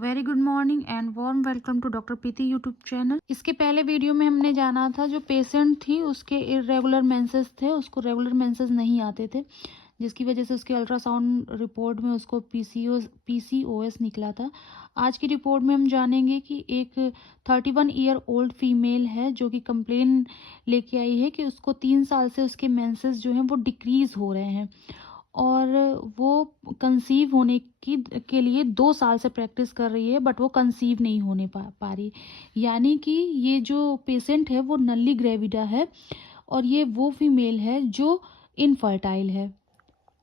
Very good morning and warm welcome to doctor Preeti YouTube channel. इसके पहले video में हमने जाना था जो पेशेंट थी उसके इरेगुलर मेंसेस थे, उसको रेगुलर मेंसेस नहीं आते थे, जिसकी वजह से उसके अल्ट्रासाउंड रिपोर्ट में उसको पीसीओएस निकला था। आज की रिपोर्ट में हम जानेंगे कि एक 31 ईयर ओल्ड फीमेल है जो कि कंप्लेन लेके आई है कि उसको 3 साल से उसके मेंसेस जो हैं वो डिक्रीज हो रहे हैं और वो कंसीव होने की के लिए 2 साल से प्रैक्टिस कर रही है, बट वो कंसीव नहीं होने पा रही। यानी कि ये जो पेशेंट है वो नल्ली ग्रेविडा है और ये वो फीमेल है जो इनफर्टाइल है।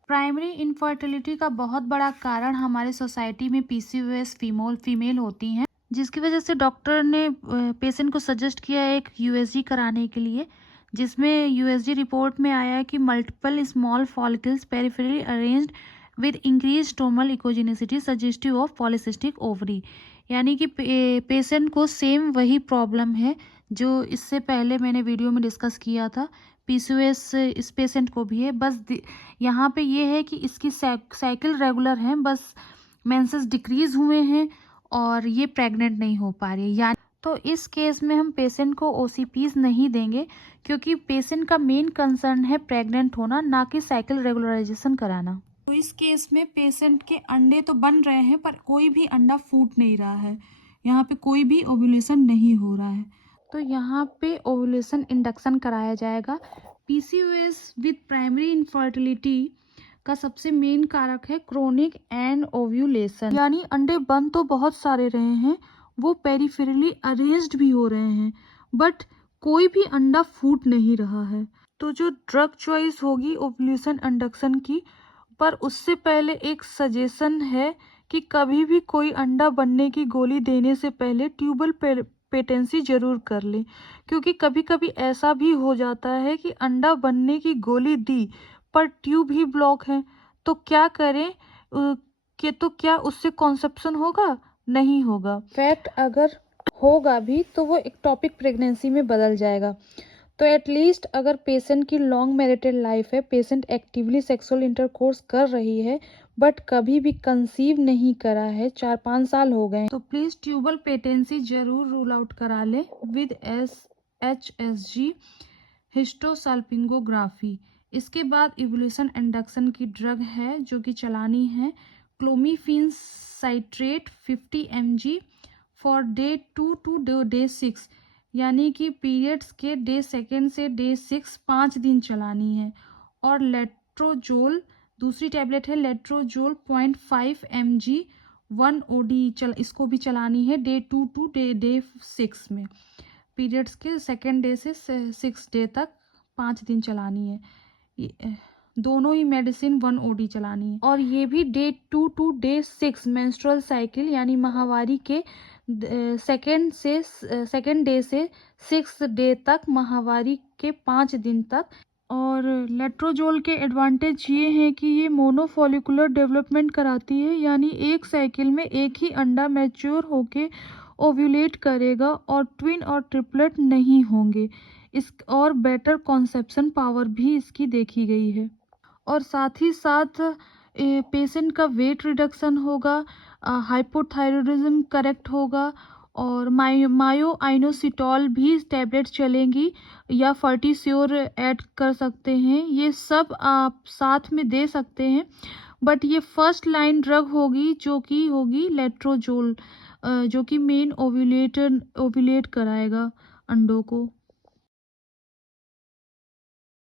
प्राइमरी इनफर्टिलिटी का बहुत बड़ा कारण हमारे सोसाइटी में पीसीओएस फीमेल होती हैं, जिसकी वजह से डॉक्टर ने पेशेंट को सजेस्ट किया है एक यूएसजी कराने के लिए, जिसमें यूएसजी रिपोर्ट में आया है कि multiple small follicles peripherally arranged with increase stromal echogenicity suggestive of polycystic ovary. यानी कि पेशेंट को सेम वही प्रॉब्लम है जो इससे पहले मैंने वीडियो में डिस्कस किया था। पीसीओएस इस पेशेंट को भी है, बस यहाँ पे ये है कि इसकी साइकिल रेगुलर है, बस मेंसेस डिक्रीज हुए हैं और ये प्रेग्नेंट नहीं हो पा रही है। यानी तो इस केस में हम पेशेंट को ओसीपीज नहीं देंगे, क्योंकि पेशेंट का मेन कंसर्न है प्रेग्नेंट होना, ना कि साइकिल रेगुलराइजेशन कराना। तो इस केस में पेशेंट के अंडे तो बन रहे हैं पर कोई भी अंडा फूट नहीं रहा है, यहाँ पे कोई भी ओव्यूलेशन नहीं हो रहा है, तो यहाँ पे ओव्यूलेशन इंडक्शन कराया जाएगा। पीसीओएस विद प्राइमरी इनफर्टिलिटी का सबसे मेन कारक है क्रोनिक एंड ओव्यूलेशन, यानी अंडे बन तो बहुत सारे रहे हैं, वो पेरिफेरली अरेंज्ड भी हो रहे हैं, बट कोई भी अंडा फूट नहीं रहा है। तो जो ड्रग चॉइस होगी ओव्यूलेशन इंडक्शन की, पर उससे पहले एक सजेशन है कि कभी भी कोई अंडा बनने की गोली देने से पहले ट्यूबल पेटेंसी जरूर कर ले, क्योंकि कभी कभी ऐसा भी हो जाता है कि अंडा बनने की गोली दी पर ट्यूब ही ब्लॉक है, तो क्या करें कि तो क्या उससे कॉन्सेप्शन होगा? नहीं होगा। फैक्ट अगर होगा भी तो वो एक्टोपिक प्रेगनेंसी में बदल जाएगा। तो एटलीस्ट अगर पेशेंट की लॉन्ग मैरिटल लाइफ है, पेशेंट एक्टिवली सेक्सुअल इंटरकोर्स कर रही है बट कभी भी कंसीव नहीं करा है, 4-5 साल हो गए, तो प्लीज ट्यूबल पेटेंसी जरूर रूल आउट करा ले विद HSG हिस्टोसाल्पिंगोग्राफी। इसके बाद इवोल्यूशन इंडक्शन की ड्रग है जो कि चलानी है, clomiphene citrate 50 mg for day 2 to day 6, यानी कि पीरियड्स के डे 2 से डे 6 5 दिन चलानी है। और लेट्रोजोल दूसरी टैबलेट है, लेट्रोजोल 0.5 mg 1 OD इसको भी चलानी है डे 2 टू डे 6 में, पीरियड्स के 2nd डे से 6 डे तक 5 दिन चलानी है। दोनों ही मेडिसिन 1 OD चलानी है, और ये भी day 2 to day 6 menstrual cycle यानी माहवारी के 2nd डे से 6 डे तक, माहवारी के 5 दिन तक। और लेट्रोजोल के एडवांटेज ये हैं कि ये मोनोफॉलिकुलर डेवलपमेंट कराती है, यानी एक साइकिल में एक ही अंडा मैच्योर होके ओव्यूलेट करेगा और ट्विन और ट्रिपलेट नहीं होंगे। इस और बेटर कॉन्सेप्शन पावर भी इसकी देखी गई है, और साथ ही साथ पेशेंट का वेट रिडक्शन होगा, हाइपोथायरॉयडिज्म करेक्ट होगा, और मायो आइनोसिटॉल भी टैबलेट चलेंगी, या फर्टिस्योर ऐड कर सकते हैं, ये सब आप साथ में दे सकते हैं। बट ये फर्स्ट लाइन ड्रग होगी जो कि होगी लेट्रोजोल, जो कि मेन ओव्यूलेट कराएगा अंडों को।